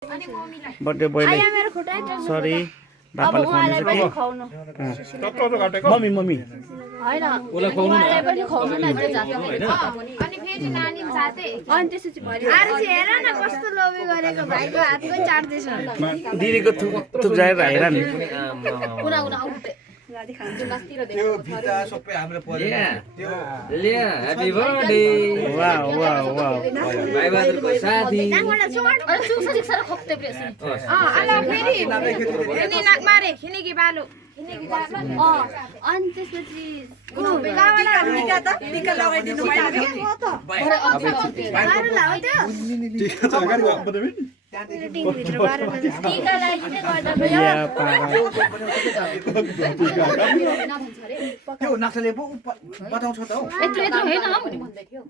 Birthday बोयले sorry बापाले खुवाउनु mummy mummy हैन उलाई खुवाउनु न अनि फेरि नानी साथै अनि त्यसपछि भरि आरसी हेर न कस्तो लोभी गरेको भाइको हातमै चाट्दै छ दिदीको थुक जाएर हेर नि कुना कुना उठ्दै गाडी खान्छ लास्तिर त्यो भिता सबै हाम्रो पर्यो त्यो ले ह्यापी बर्थडे वाह वाह वाह भाइ बहादुरको साथी चुक्छ सर खप्दै प्रेस अला फेरि अनि नाक मारे खिनेकी बालो खिनेकी बालो अनि त्यसपछि गावाला टिका त टिका लगाइदिनु भएन टिका त अगाडि बढ्दै भित्र बारे टिका लगाइदिने गर्दा त्यो नक्सले पो बताउँछ त हौ यत्रो यत्रो हैन भन्ने भन्दै थियो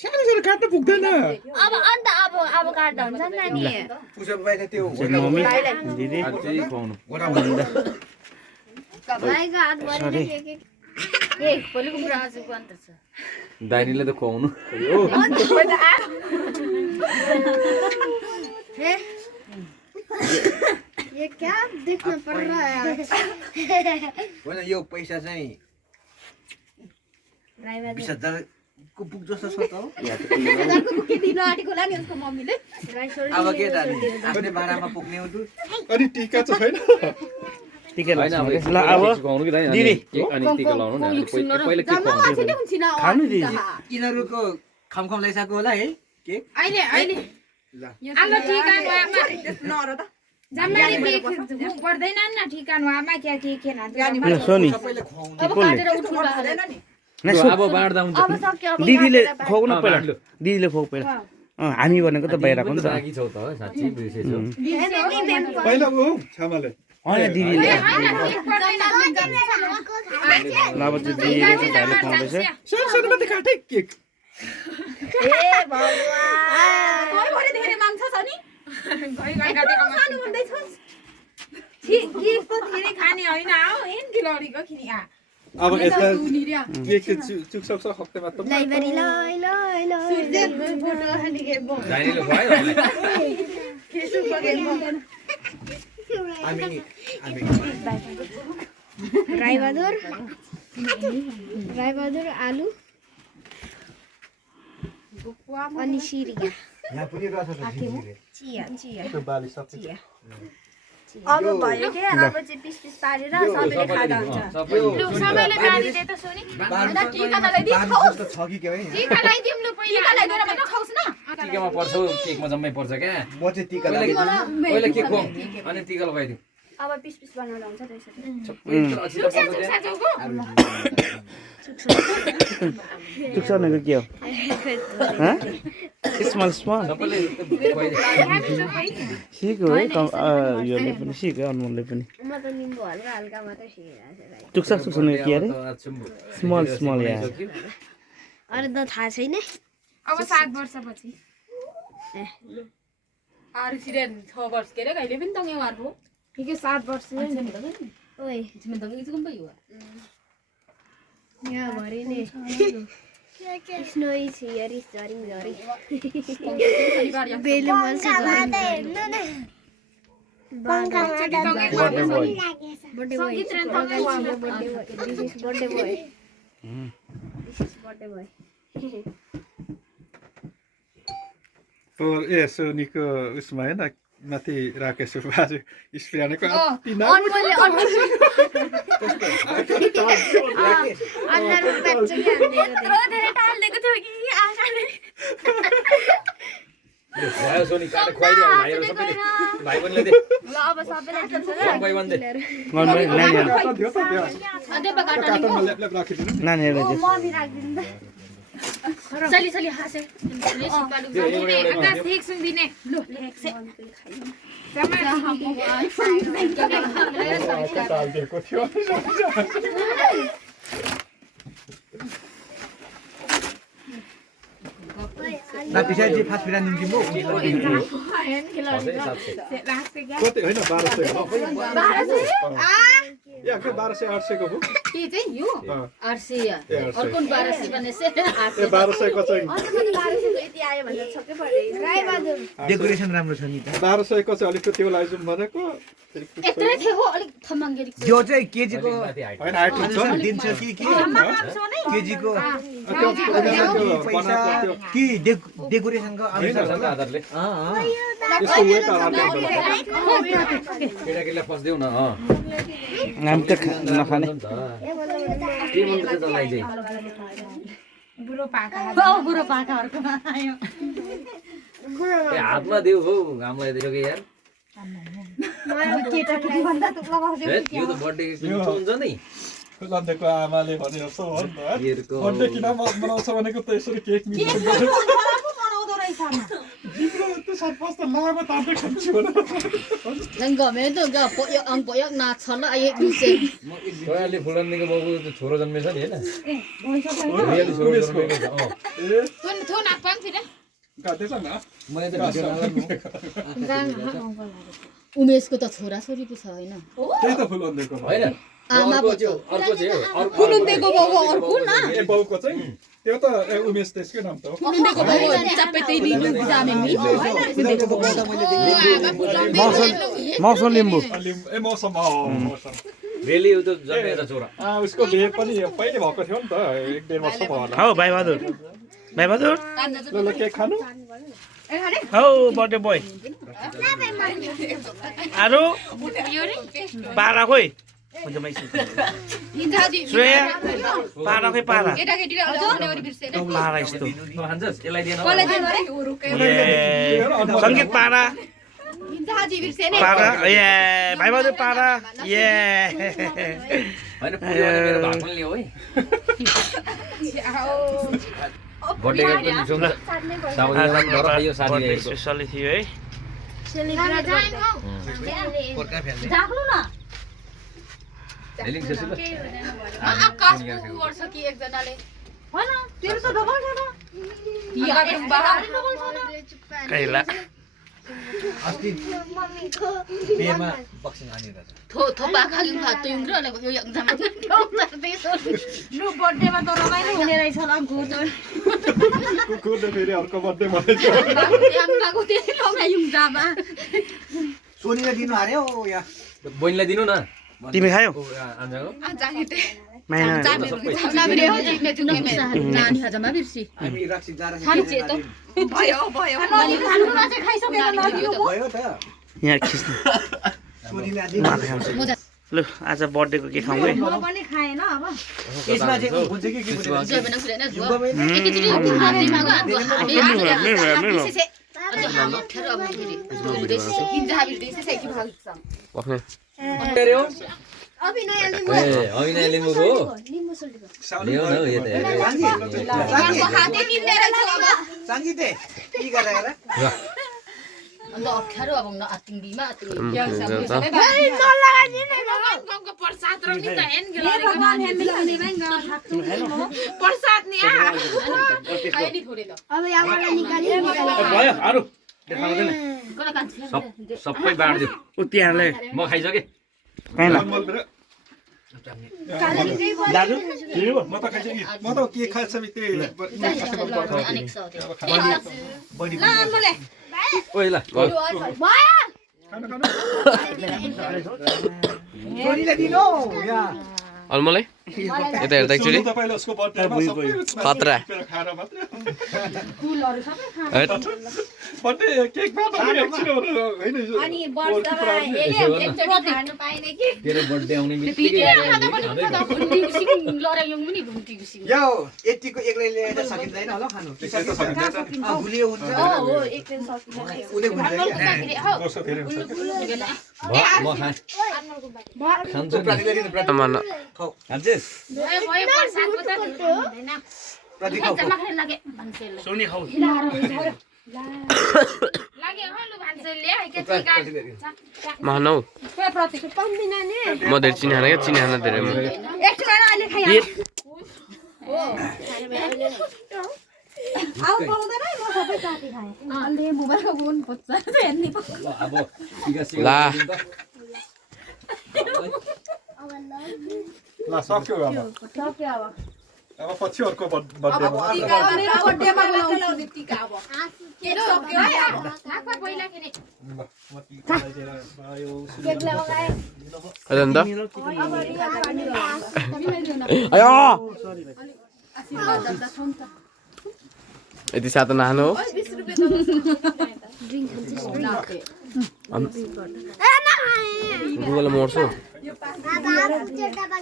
सानो सानो काट्न पुग्दैन अब काट्दा हुन्छ नि नानी पुसो बाइ त्यो मम्मी दिदी खुवाउनु भाइको हात भरि ए भोलिको कुरा आजको अन्त छ दाइनीले त खुवाउनु ये क्या देखना पड़ रहा है होइन यो पैसा चाहिँ 20,000 को पुग जस्तो छ त हौ के दिन आटेको ला नि उसको मम्मीले अब के त आफ्नै भाडामा पुग्ने हो तु अनि टिका चाहिँ छैन टिका हैन अब ल अब खुवाउनु कि दाइ दिदी अनि टिका लाउनु न पहिले के खुवाउनु खानु दिदी यिनीहरूको खमखम ल्याइसक्यो होला है के अहिले आलो ठिका नर त जम्मारी देख पर्दैन न ठिका नआमा क्या के खेना यो सोनी सबैले खुवाउनु अब काटेर उठ्नु पर्दैन नि अब बाँड्दा हुन्छ अब सक्यो अब दिदीले खुवाउनु पहिला दिदीले खुवाउ पहिला हामी भनेको त बाहिरको नि त बाँकी छौ त साच्चै बिर्सेछौ पहिला ऊ छामाले हैन दिदीले ल अब चाहिँ दिदीले चाहिँ भाइले खुवाउँदैछ सानो सानो मात्रै काटे केक ए भगवान कोही भरि धेरै माग्छस् अनि गई गई काटे खानु भन्दै छस् केक त धेरै खाने हैन हो हेन किलोरीको खिनी अब यता केक चुक्छ हप्ते मात्र लाइब्रेरी ल सूर्य फोटो खाने के बो दाइनीले खुवायो केसु बगे हामी राई बहादुर आलु अनि सिरिया यहाँ पनि रहेछ त चिया त्यो बाली सबै अब भयो के अब चाहिँ पिस पारेर सबैले खादा हुन्छ लु सबैले बाँडिदे त सोनी हैन टिका त ल्याइदिउ जस्तो छ कि के है टिका ल्याइदिउँ लु पहिला टिका ल्याइदिएर मात्र खाउस् न टिकामा पर्छ केकमा जम्मै पर्छ क्या म चाहिँ टिका लगाइदिन्छु पहिला के खुवाउ अनि टिका लगाइदिउ अब पिस बनाउँदा हुन्छ त्यसरी चुक्छ भनेको के हो स्मल स्मल सिक्यो है योले पनि सिक्यो अनमोलले पनि म त निम्बु हल्का हल्का मात्रै सिकिरहेको चुक्छ भनेको के अरे स्मल स्मल यार अरे त थाहा छैन अब 7 वर्षपछि अरु सिरियन 6 वर्ष के रे कहिले पनि तङ उहाँ हो ठिकै 7 वर्ष ओइ इसमें तङ इसको पनि हो यहाँ भरि नै स्नो इज हियर इज झरिङ झरी बेलु मल्छ बर्थडे बोय पर ए सोनीको उसमा हैन माथि राकेश बाजु स्प्रेनेको पिना अनमोलले अन्नर प्याच के हाल्दिएको धेरै टाल दिएको थियो कि आशाले भयो सोनी काटे खुवाइदियो भाइहरु सबैले भाइ पनि ले दे ल अब सबैलाई दिन्छ ल भाइ भन्दै अझै बगाटा काटनमा ल्याप राखिदिनु नानीहरुले म भी राख्दिनु त चली चली हाँसे आकाश एक सुन्दिने लु टाल्दिएको थियो ना पिछाडि चाहिँ फास्ट फिरा निम्ति म कति होइन 1200 हो या के 1200 800 को हो के चाहिँ यो 800 या अर्को 1200 भनेसे ए 1200 को चाहिँ डेकोरेसन राम्रो छ नि त 1200 को चाहिँ अलिकति त्यो लाइजुम भनेको यत्रै थियो हो अलिक थमाङ्गेरी यो चाहिँ केजीको हैन हाइट हुन्छ दिन्छ कि केजीको त्यो बनाएको त्यो कि डेकोरेसनको अनुसार आधारले यसको वेट आरामले केटाकेटीलाई फस्दिउ न हामी त नखाने के मन पर्छ तँलाई चाहिँ बुढो पाकाहरुकोमा आयो ए हातमा देऊ हौ हामीलाई दियो के यार केटाकेटी भन्दा त लगाउँछ यो त बर्थडे हुन्छ नि लन्डेको आमाले भने जस्तो हो नि त हेरको बर्थडे किन मनाउँछ भनेको त यसरी केक मिल्छ बनाउँदो रहेछ त्यो सर्पस त लामो तातो खान्छु भने 랭거면도 그 뽀역 나 천나 아예 미세 तँले फुलन्दीको बाबु त छोरो जन्मेछ नि हैन रियल छोरो जन्मेको छ 돈 아빵 फिरे गादेछ न मैले त भिडियो उमेशको त छोरा छोरी पो छ हैन त्यही त फुलन्देको हैन अर्को चाहिँ फुलुन्देको बाबु अर्को न ए बाउको चाहिँ त्यो त उमेश त्यसकै नाम त हो फुलुन्देको बाबु चापे त्यही जामे नि मौसम लिम्बू ए मौसम हो मौसम रेली उ त जन्मेछ छोरा उसको बिहे पनि पहिले भएको थियो नि त 1.5 वर्ष भयो होला हौ भाइ बहादुर ल केक खानु हौ बर्थडे बोय आरो पारा खोइ हुन्छ मैसी श्रेया पारा खोइ पारा केटाकेटीले अझ आउने बिर्से पारा यस्तो खान्छस् यसलाई दिएन सङ्गीत पारा हिन्दाजी बिर्से नै पारा ए भाइ बहादुर पारा ए हैन पुग्यो भने मेरो भाग पनि लियो है बर्थडे केक पनि सुन्छ साउदीमा डर यो साथी स्पेसली थियो है पोर्का फ्याल्ने जाग्नु न हेलिङ सेसिलो आकाश वर्ष कि एकजनाले हैन तेरो त डबल छ त यहाँ बाहर डबल छ न कैला अस्ति बिहेमा बक्सिङ हानेर थोपा खागिङ भात युङ र यो एक्जाम लु बर्थडेमा त रमाइलो हुने रहेछ ल कुकुरले फेरि अर्को बर्थडे मनाइछ लागो त्यही लगा युङ जामा सोनीले दिनु हार्यो या बहिनीलाई दिनु न तिमी खायौ आन्जाको जागिते माइना नाबिरे हो जिग्ने जुङ्गे मे नानी हजमा बिर्सी हामी रक्सी जारा खानु चाहिँ त भयो अनि खानुमा चाहिँ खाइसकेर नदियो भयो त यहाँ खिच्नु सोनीले आज माथि खान्छ लु आज बर्थडेको के खाउँ है म पनि खाएन अब यसमा चाहिँ हुन्छ कि के जय बना खुलेन जुवा एकैचोटी हातैमा गयो हामी अझ हाम्रो ठेर अब फेरि हिन्दा बिर्दै चाहिँ कि भाग्छ रे अभिनय ए अविनाय लिम्बूको हो ल्याउ न यो त हातै मिल्ने रहेछ अब संगीते के गरेर अन्त अप्ठ्यारो अब न आतिङ बिमा आतिङ नलगाइदिनु प्रसाद र नि त हेन प्रसाद नि खाइ नि थोरै त अब यहाँबाट निकाल्यो भयो अरू देखाउँदैन कोला कान्छ सबै बाँड्दियो ऊ तिहारलाई म खाइसकेँ कहीँ ल दाजु दाजु म त खाइछ कि म त के खाइछ त्यही अनेक छ ओइ ल खानु सोनीले दिनु या अलमलै यता हेर्दा एकचोटि तपाईले उसको बर्थडेमा सबै खतरा खाएर मात्रै फुलहरु सबै खा हैट बर्थडे केक बाटो एकछिन हैन अनि वर्षमा एकचोटी खानु पाइने कि तेरो बर्थडे आउने बित्तिकै लडाइङ पनि घुम्टी गुसी या यतिको एक्लै ल्याएर सकिँदैन होला खानु भुलियो हुन्छ हो एकदिन सकिन्छ उले भन्छ वर्ष धेरै हुन्छ म खान्छु मन खान्छस् भयो प्रसादको त हुँदैन प्रति खाऊ लागे मान्छेले सोनी खाऊ लाग्यो हो लु भान्सेले के चिका महनौ प्रतिको पम्बिन नि म धेरै चिनाहान क्या चिनाहान धेरै म एकछिन अहिले खाइ आउ पाउँदैन है म सबै काटी खाएँ अलि मोबाइलको गुण पुग्छ हेर्ने पो ल अब टिका सिका ला। ल सक्यो अब सक्यो अब अब पछि अर्को बर्थडेमा बर्थडेमा बोलाउँछु टिका अब के सक्यो है अब नाकमा पहिला खेने केक लगाए अरे अन्त अब रिया पानी अयो आशीर्वाद गर्दा सुन्छ यति सातो नखानु हो 20 रुपैयाँ गुगलमा मर्छु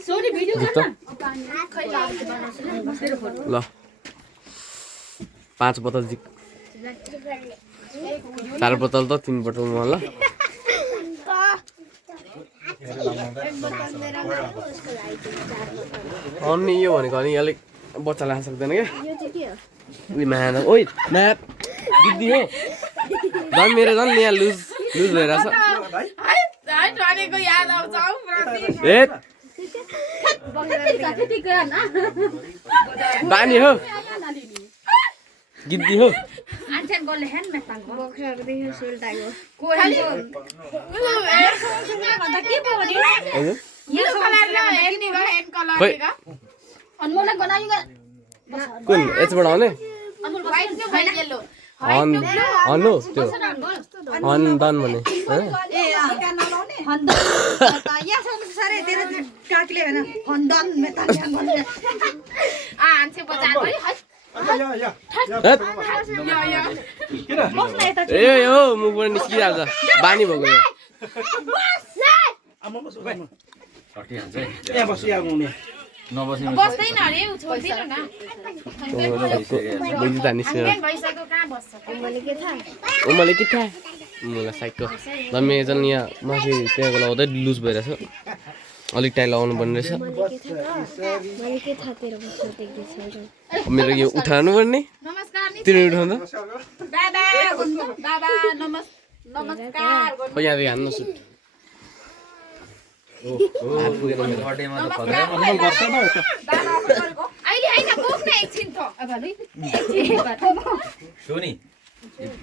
सोनी भिडियो जुत्ता ल 5 बोतल 4 बोतल त 3 बोतल म ल अनि यो भनेको अनि अलिक बच्चा लाग्न सक्दैन क्या उयो म्यान ओइ म्याप दिदी हो झन् मेरो झन् यहाँ लुज भइरहेछ भनेको याद आउँछ हौ प्रति ए बानी हो गिद्दी हो आन्छन् बोले हेन मेताङ बक्सरदेखि सुल्टाको कोही भन्दा के पो भने हजुर यो कलर ल हेर्ने भयो हेन कलर खोइ। का अनमोललाई बनाइगा कुन एचबाट आउने अनमोल व्हाइट त्यो व्हाइट येलो हन हन हो त्यो हन दन भने ए टिका नलाउने हन्द यहाँ सँग सारे तेरो काकीले हैन हन्दन मेता भन्ने आन्छे बजार गरी हट हट। यो यो बस्न यता ए हो मुखबाट निस्किहाल्छ बानी भएको यो सकिहाल्छ है यहाँ बस यहाँ आउने नबस्ने बस्दैन अरे उ छोड्दिनु न बुझि त निस्क्यो हङ्गेन भइसक्यो कहाँ बस्छ उमाले के थाहा मलाई साइकको धम्मे एकजना यहाँ माथि त्यहाँको लगाउँदै लुज भइरहेछ अलिक टाइम लगाउनु पर्ने रहेछ मेरो यो उठाउनु पर्ने नमस्कार नि तिनीहरू उठाउँदा बाबा बाबा नमस्कार खै यहाँदेखि हान्नु सुट हात पुगेन मेरो बर्थडेमा त अनमोल बस्छ न यता अहिले होइन बोक्न एकछिन त अब सोनी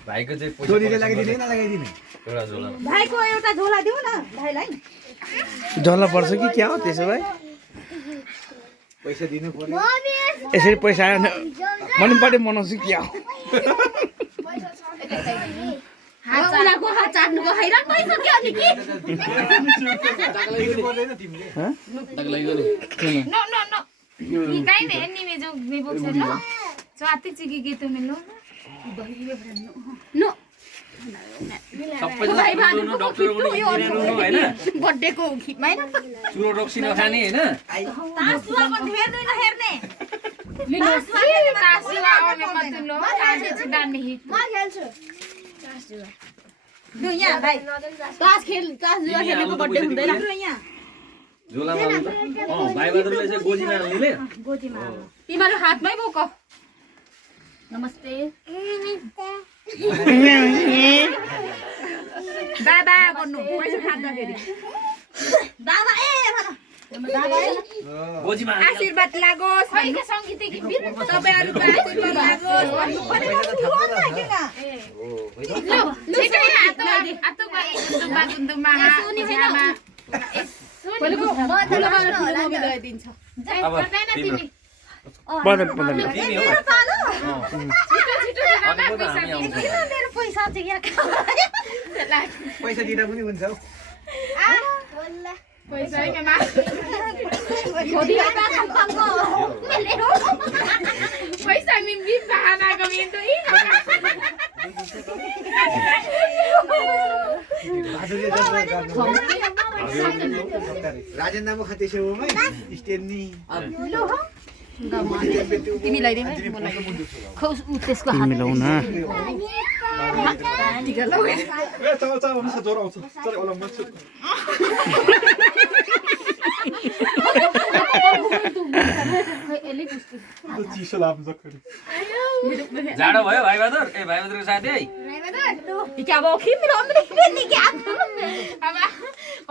भाइको चाहिँ पैसा छोरीले लगाइदिने नलगाइदिने एउटा झोला भाइको एउटा झोला दिउ न भाइलाई झल्ला पर्छ कि क्या हो त्यसो भए पैसा दिनु पर्यो यसरी पैसा आयो भने मनपट्टि मनाउँछु क्या हो उनीहरूको हात चाट्नुको हैरान भइसक्यो अनि के दिनु पर्दैन तिमीले No, no, no. Y cae de ni me yo me boxe no. So ati chiki ke tu melo. No. सबैजना सुन्नु डक्टर पनि इन्जिनियर हुनु हैन बर्थडेको खिपमै न चुरो रक्सी नखाने हैन तासुवाको हेर्दैन हेर्ने Tasu आउने मत लो. Tasu चिदान नहीं. म खेल्छु लु यहाँ भाइ तास जुवा खेल्नेको बर्थडे हुँदैन लु यहाँ झोलामा हाल्नु त भाइ बहादुरले चाहिँ गोजीमा हाल्नुले गोजीमा तिमीहरू हातमै बोक नमस्ते बाबा भन्नु पैसा खाँदाखेरि बाबा ए भन बाबा गोजीमा आशीर्वाद लागोस् होइन संगीत कि बिर तपाईहरुको आशीर्वाद लागोस् भन्नु पनि लो छिटो आतो आतो गई दुम्बा सुनि छैन सुनि दिन्छ अब गर्दैन तिमी पन्ध्र पन्ध्र तिमी हो छिटो छिटो जग्गा पैसा दिनु मेरो पैसा चाहिँ यहाँ पैसा दिँदा पनि हुन्छ हौ पैसा है मा पैसा मिम्बी बहाना गमिन तो ई राजेन्द्र खाते सेवामै स्टेन्नी तिमीलाई दे मलाई खौ त्यसको हात मिलाउन टिका लगाउ ए चल चल भन्नु ज्वरो आउँछ चल ओला मत चिसो लाग्छ जक्करी जाडो भयो भाइ बहादुर ए भाइ बहादुरको साथी है टिका अब खिम्रो अमरे नि के हात अब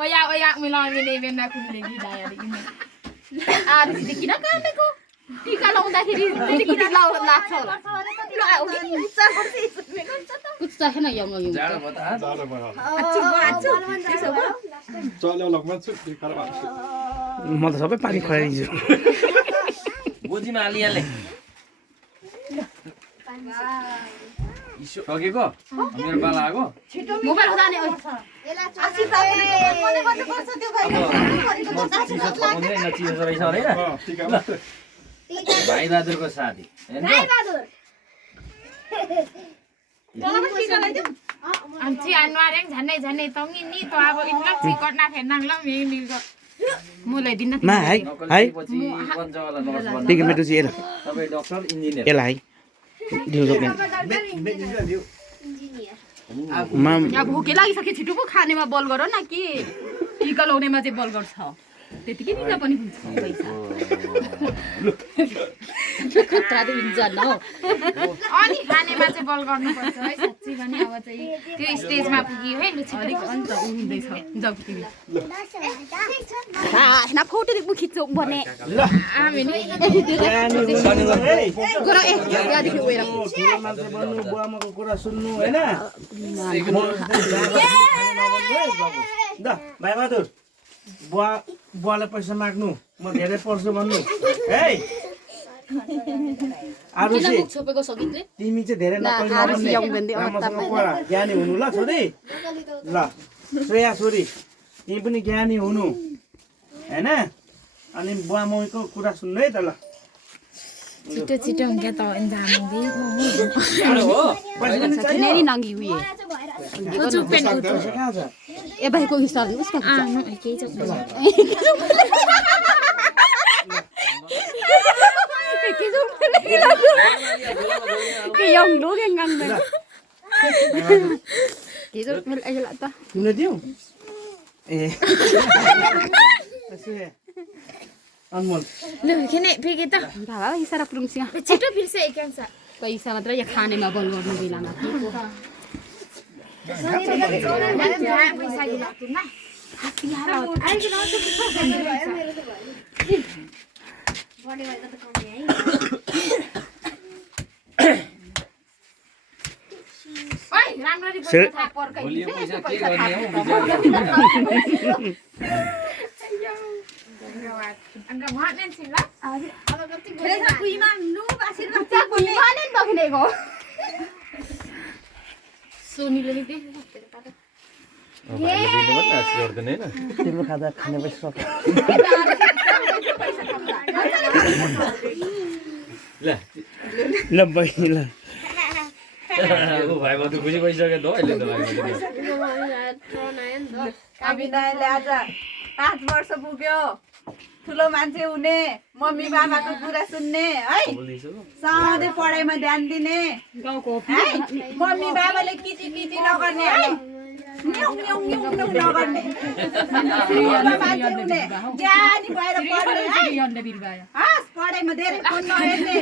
ओया मिला मिले बेना कुले गिदाया दिने आ दिदी किन कामेको टिका लाउँदाखेरि त्यतिकै लाग्छ होला कुछ छैन यो म यो जाडो भयो चल्यो लगमा छु खराब म त सबै पानी खुवाइदिन्छु गोजीमा हालिहाले सकेको मेरो पाला आएको मोबाइल हुँदैन ओइ टिका मात्रै भाइ बहादुरको साथी Chị ăn qua đánh rắn này tao nghĩ ni tao vào in lắc chỉ còn na phải năng lắm mình gọi mua lại đi मा है है तपाईँ टिका मेटो चाहिँ डक्टर इन्जिनियर यसलाई ढिलो सक्ने मा यहाँ भोकै लागिसक्यो छिटो पो खानेमा बल गर न कि टिका लाउनेमा चाहिँ बल गर्छ त्यतिकै दिन पनि हुन्छ पैसा खतरा त हुन्छ न हौ अनि खानेमा चाहिँ बल गर्नुपर्छ है साच्चै पनि अब चाहिँ त्यो स्टेजमा पुग्यो है लुची अलिक अन्त उ हुँदैछ जाऊ तिमी हैन फोटो देख्नु खिच्छौ भने हामी नि गर ए यहाँदेखि उएर ठुलो मान्छे बन्नु बुवामाको कुरा सुन्नु हैन द भाइ बहादुर बुवालाई पैसा माग्नु म धेरै पर्छु भन्नु है अरू किन चाहिँ मुख छोपेको सगितले तिमी चाहिँ धेरै राम्रोसँग पढ ज्ञानी हुनु ल छोरी ल श्रेया छोरी तिमी पनि ज्ञानी हुनु हैन अनि बुवा मम्मीको कुरा सुन्नु है त ल छिटो छिटो हुन्छ त जानु नेरी नंगी हुई है चुपेन कहाँ छ ए भाई को हिसाब उसका केही छ के yang लोग engang में के जो मिल aja lah ta किन दियौ ए त्यसै अनमोल ल किन फेके त dah हिसाब पुरुङ सिया छिटो फिर्छ एकम छ पैसा मात्र या खानेमा बल गर्नु बेलामा पैसा लाग्थ्यो न राम्ररी पैसा पर्काइ भोलि पैसा के गर्ने हौ अन्त भएन छिन् ल सोनीले नि तिम्रो खाजा खाने पैसा सक्यो ल बहिनी ल भाइ बहादुर खुसी भइसक्यो त अहिले त भाइ अभिनयले आज 5 वर्ष पुग्यो ठुलो मान्छे हुने मम्मी बाबाको कुरा सुन्ने है सधैँ पढाइमा ध्यान दिने है मम्मी बाबाले किची किची नगर्ने है न्यौ न्यौ न्यौ न्यौ नगर्ने ठुलो मान्छे हुने ज्ञानी भएर पढ्ने है हस् पढाइमा धेरै फोन नहेर्ने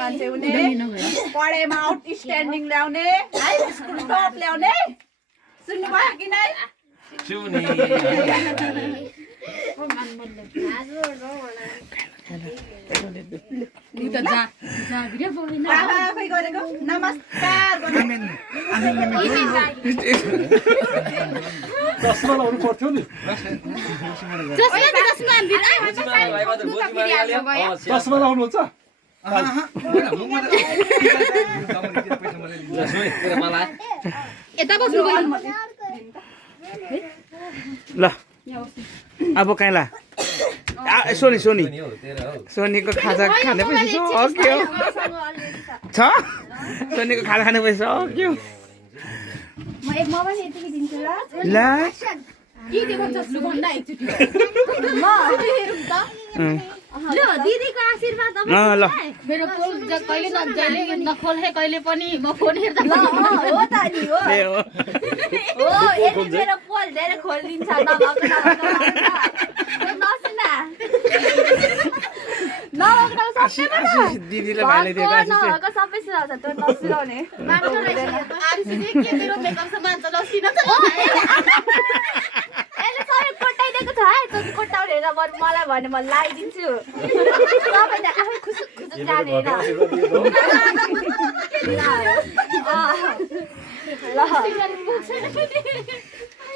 मान्छे हुने पढाइमा आउटस्ट्यान्डिङ ल्याउने है स्कुल टप ल्याउने सुन्नुभयो कि नै बाबा आफै गरेको नमस्कार चस्मा लाउनु पर्थ्यो नि चस्मा लाउनुहुन्छ यता बस्नु ल अब काइला सोनी सोनी सोनीको खाजा खाने पैसा सक्यो छ सोनीको खाजा खाने पैसा सक्यो ल दिदीको आशीर्वाद ल मेरो फोन कहिले नजाइले नखोल्हे कहिले पनि म फोन हेर्दा हो त नि हो ए हो हो यदि मेरो पोल धेरै खोलिदिन्छ नभएको नसुना नभएको आशिष दिदीले भाइले दिएको आशिष चाहिँ नभएको सबै सिलाउँछ त्यो नसिलाउने यसले सबै कोट्टाइदिएको छ है त्यो कोट्टाउने मलाई भने म लगाइदिन्छु तपाईँले आफै खुसुक खुसुक जानेन ल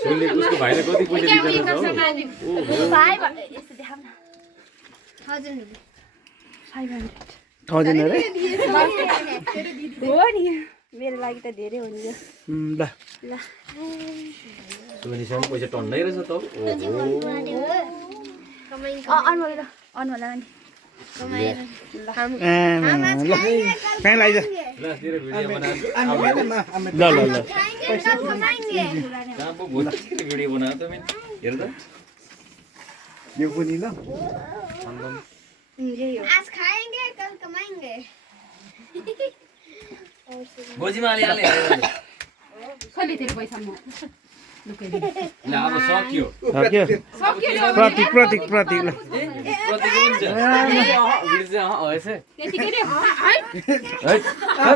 सुनले उसको भाइले कति पैसा दिएको छ भाइ यस्तो देखाउ न 1000 अरे हो नि मेरो लागि त धेरै हो नि यो ल सुनिसँग पैसा टन्नै रहेछ त अनुहार नि ल कहाँ लैजा ल तेरो भिडियो बनाएर ल ल ल कहाँ पो भूत भिडियो बनायो त मैले हेर त यो पनि ल आज खाएंगे कल कमाएंगे गोजीमा अलिअलि कहिले तेरो पैसा म ल अब सक्यो प्रतीक प्रतीक प्रतीक ल प्रतिको हुन्छ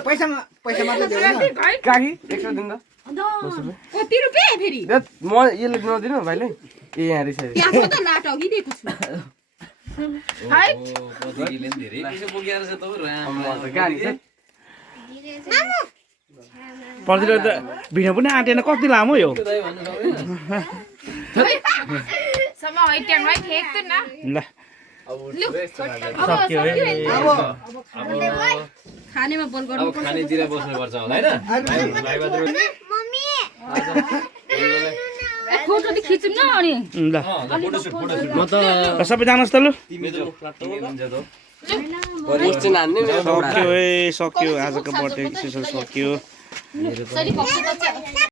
पैसा मात्र देऊ न काकी एक्स्ट्रा दिन त कति रुपियाँ फेरि म यसले नदिनु भाइले ए यहाँ रहेछ त्यहाँ त लाट अघि दिएको छु प्रतिले धेरै पैसा बोकेर छ त गाडी छ प्रतीक त भिडियो पनि आँटेन कति लामो यो sama item right cake tu na ल सक्यो है खानेमा बोल गर्नु अब खानेतिर बस्नुपर्छ होला हैन फोटो त खिचौँ न अनि ल म त सबै जानुहोस् त लु तिम्रो प्लाटो हुन्छ त क्वेश्चन हान्ने मेरो सक्यो है सक्यो आजको बर्थडे सेसन सक्यो सरी पक्ष त